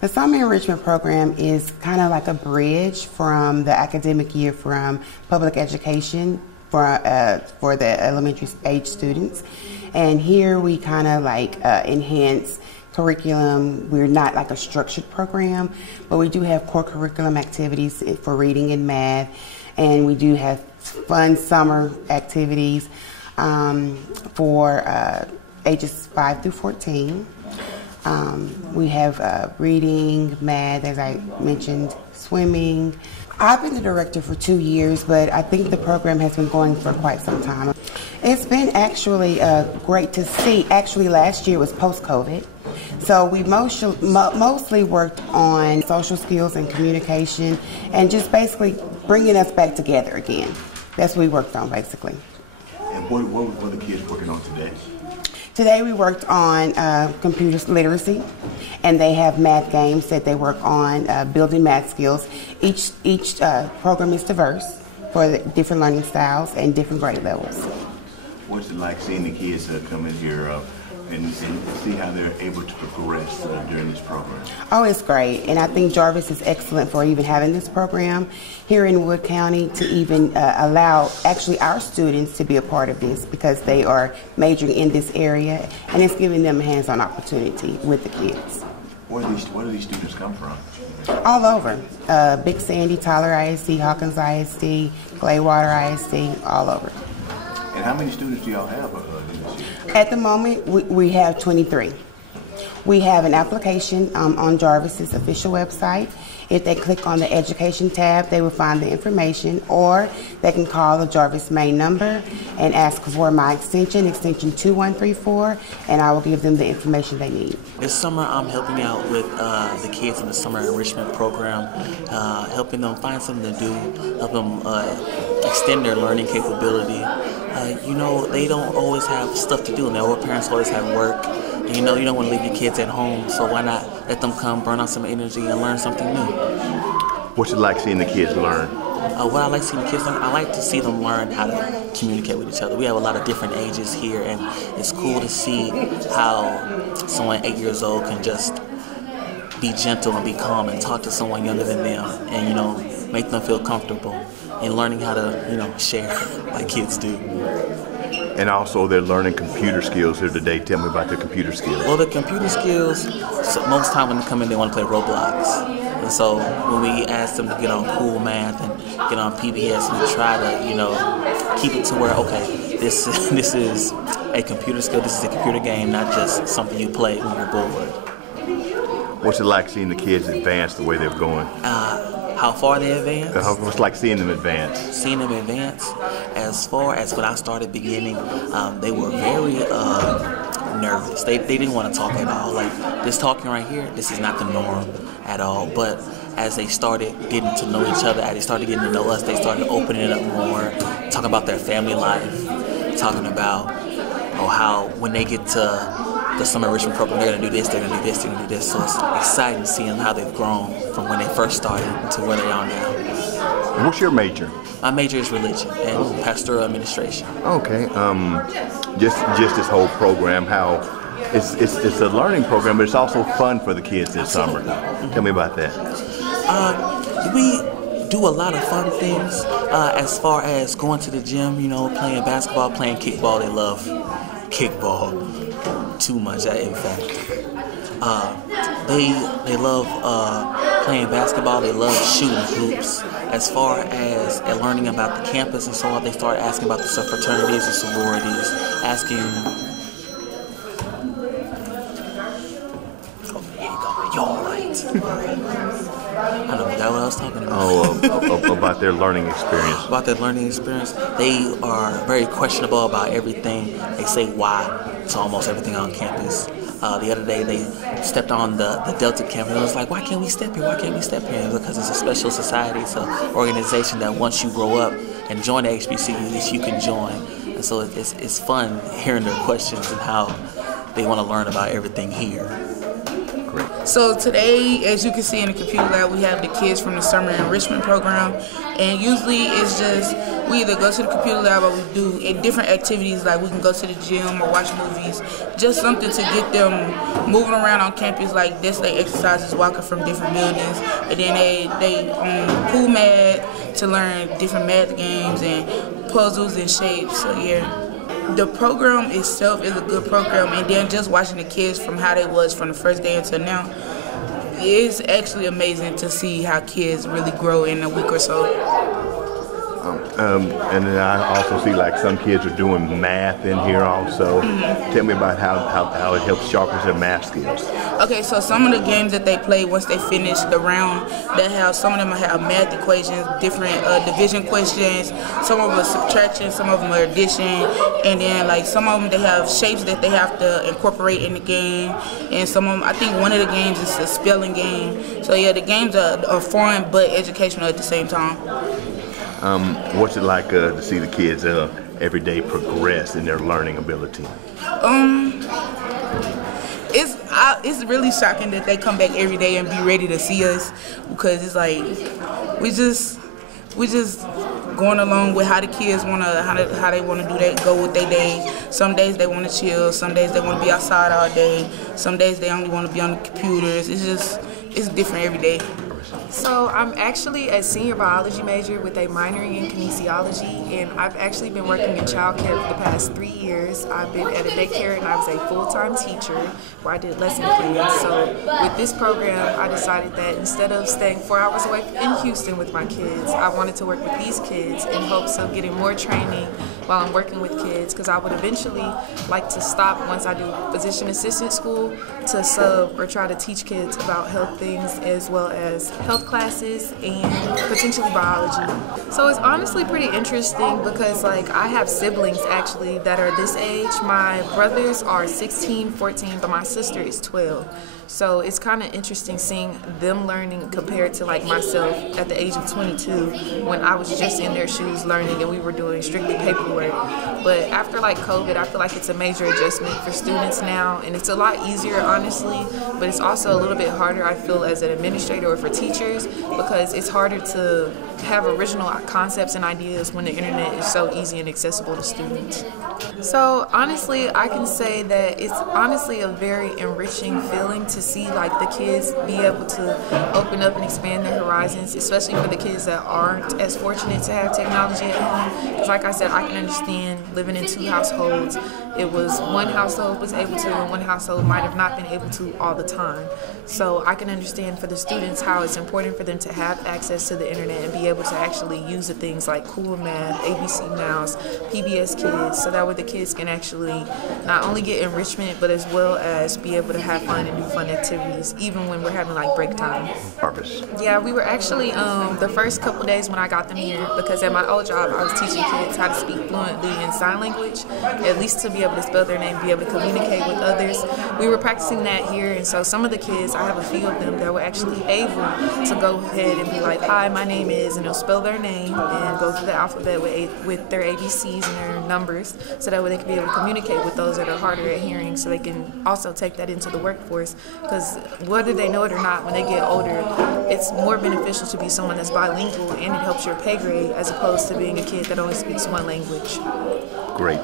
The Summer Enrichment Program is kind of like a bridge from the academic year from public education for the elementary age students. And here we kind of like enhance curriculum. We're not like a structured program, but we do have core curriculum activities for reading and math, and we do have fun summer activities for ages 5 through 14. We have reading, math, as I mentioned, swimming. I've been the director for 2 years, but I think the program has been going for quite some time. It's been actually great to see. Actually, last year was post-COVID. So we mostly worked on social skills and communication and just basically bringing us back together again. That's what we worked on, basically. And what were the kids working on today? Today we worked on computer literacy, and they have math games that they work on building math skills. Each program is diverse for the different learning styles and different grade levels. What's it like seeing the kids come in here and see how they're able to progress during this program? Oh, it's great. And I think Jarvis is excellent for even having this program here in Wood County to even allow actually our students to be a part of this because they are majoring in this area, and it's giving them a hands-on opportunity with the kids. Where do these students come from? All over. Big Sandy, Tyler ISD, Hawkins ISD, Claywater ISD, all over. And how many students do y'all have this year? At the moment, we have 23. We have an application on Jarvis's official website. If they click on the education tab, they will find the information, or they can call the Jarvis main number and ask for my extension 2134, and I will give them the information they need. This summer I'm helping out with the kids in the Summer Enrichment Program, helping them find something to do, help them extend their learning capability. You know, they don't always have stuff to do, and their parents always have work. And you know, you don't want to leave your kids at home, so why not let them come, burn out some energy, and learn something new? What's it like seeing the kids learn? What I like seeing the kids learn, I like to see them learn how to communicate with each other. We have a lot of different ages here, and it's cool to see how someone 8 years old can just be gentle and be calm and talk to someone younger than them, and you know, make them feel comfortable and learning how to, you know, share like kids do. And also they're learning computer skills here today. Tell me about their computer skills. Well, the computer skills, so most time when they come in, they want to play Roblox. And so when we ask them to get on Cool Math and get on PBS, we try to, you know, keep it to where, okay, this is a computer skill, this is a computer game, not just something you play when you're bored. What's it like seeing the kids advance the way they're going? How far they advance? What's it like seeing them advance? Seeing them advance, as far as when I started beginning, they were very nervous. They didn't want to talk at all. Like this talking right here, this is not the norm at all. But as they started getting to know each other, as they started getting to know us, they started opening it up more, talking about their family life, talking about how when they get to the Summer Enrichment Program, they're going to do this, they're going to do this, they're going to do this. So it's exciting seeing how they've grown from when they first started to where they are now. And what's your major? My major is religion and pastoral administration. Okay. Just this whole program, how it's a learning program, but it's also fun for the kids this summer. Tell me about that. We do a lot of fun things as far as going to the gym, you know, playing basketball, playing kickball. They love kickball too much, in fact. They love playing basketball. They love shooting hoops. As far as learning about the campus and so on, they start asking about the fraternities and sororities, asking. Oh, here you go. You're all right. I don't know, is that what I was talking about? About their learning experience. About their learning experience. They are very questionable about everything. They say why to almost everything on campus. The other day they stepped on the Delta campus and it was like, why can't we step here? Why can't we step here? Because it's a special society. It's an organization that once you grow up and join the HBCU, you can join. And so it's fun hearing their questions and how they want to learn about everything here. So today, as you can see in the computer lab, we have the kids from the summer enrichment program, and usually it's just we either go to the computer lab or we do different activities, like we can go to the gym or watch movies, just something to get them moving around on campus, like this they exercises walking from different buildings, and then they on pool mat to learn different math games and puzzles and shapes. So yeah. The program itself is a good program, and then just watching the kids from how they was from the first day until now, it's actually amazing to see how kids really grow in a week or so. And then I also see like some kids are doing math in here also. Tell me about how it helps sharpen their math skills. Okay, so some of the games that they play once they finish the round, some of them have math equations, different division questions, some of them are subtraction, some of them are addition, and then like some of them they have shapes that they have to incorporate in the game, and some of them, I think one of the games is a spelling game. So yeah, the games are fun but educational at the same time. What's it like to see the kids every day progress in their learning ability? It's really shocking that they come back every day and be ready to see us, because it's like we just going along with how the kids how they wanna do that, go with their day. Some days they wanna chill, some days they wanna be outside all day, some days they only wanna be on the computers. It's different every day. So I'm actually a senior biology major with a minor in kinesiology, and I've actually been working in childcare for the past 3 years. I've been at a daycare, and I was a full-time teacher where I did lesson plans. So with this program, I decided that instead of staying 4 hours away in Houston with my kids, I wanted to work with these kids in hopes of getting more training while I'm working with kids, because I would eventually like to stop once I do physician assistant school to sub or try to teach kids about health things as well as health classes and potentially biology. So it's honestly pretty interesting because like I have siblings actually that are this age. My brothers are 16, 14, but my sister is 12. So it's kind of interesting seeing them learning compared to like myself at the age of 22 when I was just in their shoes learning and we were doing strictly paperwork. But after like COVID, I feel like it's a major adjustment for students now, and it's a lot easier honestly, but it's also a little bit harder I feel as an administrator or for teachers, because it's harder to have original concepts and ideas when the internet is so easy and accessible to students. So honestly, I can say that it's honestly a very enriching feeling to see like the kids be able to open up and expand their horizons, especially for the kids that aren't as fortunate to have technology at home. Because like I said, I can understand living in 2 households. It was one household was able to and one household might have not been able to all the time. So I can understand for the students how it's important for them to have access to the internet and be able to actually use the things like Cool Math, ABC Mouse, PBS Kids, so that way the kids can actually not only get enrichment but as well as be able to have fun and do fun activities even when we're having like break time. Jarvis. Yeah, we were actually the first couple days when I got them here, because at my old job I was teaching kids how to speak fluently in sign language, at least to be able to spell their name, be able to communicate with others. We were practicing that here, and so some of the kids, I have a few of them that were actually able to go ahead and be like, hi, my name is, and they'll spell their name and go through the alphabet with their ABCs and their numbers, so that way they can be able to communicate with those that are harder at hearing, so they can also take that into the workforce, because whether they know it or not, when they get older, it's more beneficial to be someone that's bilingual, and it helps your pay grade as opposed to being a kid that only speaks one language. Great.